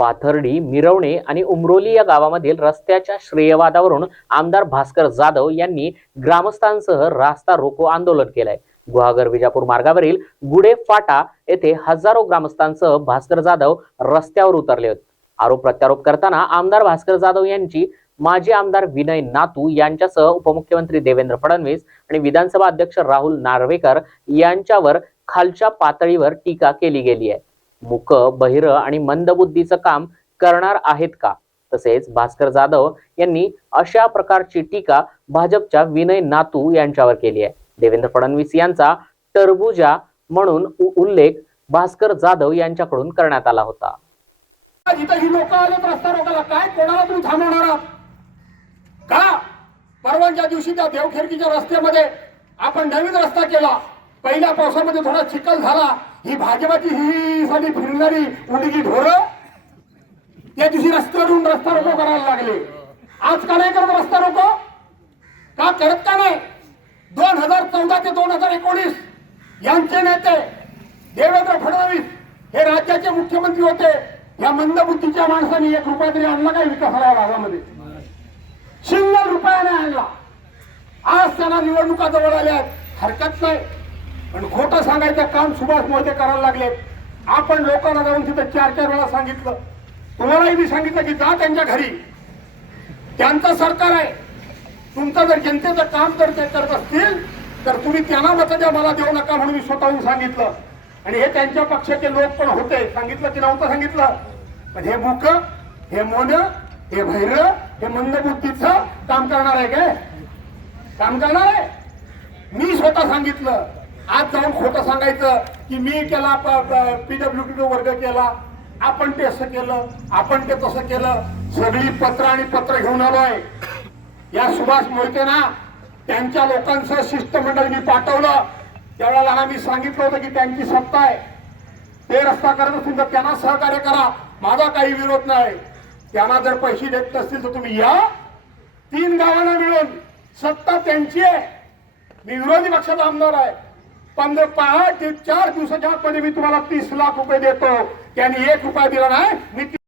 पाथर्डी मिरवणे आणि उमरोली या गावामधील रस्त्याच्या श्रेयवादावरून आमदार भास्कर जाधव यांनी ग्रामस्थांसह रास्ता रोको आंदोलन केलंय. गुहागर विजापूर मार्गावरील गुडे फाटा येथे हजारो ग्रामस्थांसह भास्कर जाधव रस्त्यावर उतरले होते. आरोप प्रत्यारोप करताना आमदार भास्कर जाधव यांची माजी आमदार विनय नातू यांच्यासह उपमुख्यमंत्री देवेंद्र फडणवीस आणि विधानसभा अध्यक्ष राहुल नार्वेकर यांच्यावर खालच्या पातळीवर टीका केली गेली आहे. मुक बहिर आणि मंदबुद्धीचं काम करणार आहेत का? तसेच भास्कर जाधव यांनी अशा प्रकारची टीका भाजपच्या विनय नातू यांच्यावर केली आहे. देवेंद्र फडणवीस यांचा टरबुजा म्हणून उल्लेख भास्कर जाधव यांच्याकडून करण्यात आला होता. इथं ही लोक आले रस्ता रोकायला. काय कोणाला तुम्ही थांबवणार का? परवानच्या दिवशी त्या देवखेरकीच्या रस्त्यामध्ये आपण नवीन रस्ता केला. पहिल्या पावसामध्ये थोडा चिखल झाला. ही भाजपाची ही साठी फिरणारी मुलगी ढोरं? त्या दिवशी रस्त्यावरून रस्ता रोको करायला लागले. आज का नाही करत रस्ता रोको? का करत का नाही? दोन हजार चौदा ते दोन हजार एकोणीस यांचे नेते देवेंद्र फडणवीस हे राज्याचे मुख्यमंत्री होते. या मंदबुद्धीच्या माणसाने एक रुपया तरी आणला काय विकासाला भागामध्ये? सिंगल रुपयाने आणला. आज त्यांना निवडणुका जवळ आल्या हरकत नाही. पण खोटं सांगायचं काम सुभाष मोहिते करायला लागलेत आपण लोकांना जाऊन तिथं चार चार वेळा सांगितलं. तुम्हालाही मी सांगितलं की जा त्यांच्या घरी. त्यांचं सरकार आहे. तुमचं जर जनतेचं काम जर ते करत असतील तर तुम्ही त्यांना मत द्या मला देऊ नका म्हणून मी स्वतःहून सांगितलं. आणि हे त्यांच्या पक्षाचे लोक पण होते. सांगितलं की नव्हतं सांगितलं. पण हे मुक हे मोन हे भैर हे मंदबुद्धीचं काम करणार आहे काय? काम करणार? आहे मी स्वतः सांगितलं. आज जाऊन खोटं सांगायचं की मी केला पीडब्ल्यू डी वर्ग केला आपण ते असं केलं आपण ते तसं केलं सगळी पत्र आणि पत्र घेऊन आलोय या सुभाष मोहितेना त्यांच्या लोकांचं शिष्टमंडळ मी पाठवलं. त्यावेळेला आम्ही सांगितलं होतं की त्यांची सत्ता आहे. ते रस्ता करत असतील तर त्यांना सहकार्य करा. माझा काही विरोध नाही. त्यांना जर पैसे देत नसतील तर तुम्ही या. तीन गावांना मिळून सत्ता त्यांची आहे. मी विरोधी पक्षाचा आमदार आहे. पंधरा पहा ते चार दिवसाच्या आतमध्ये मी तुम्हाला तीस लाख रुपये देतो. त्यांनी एक रुपया दिला नाही मी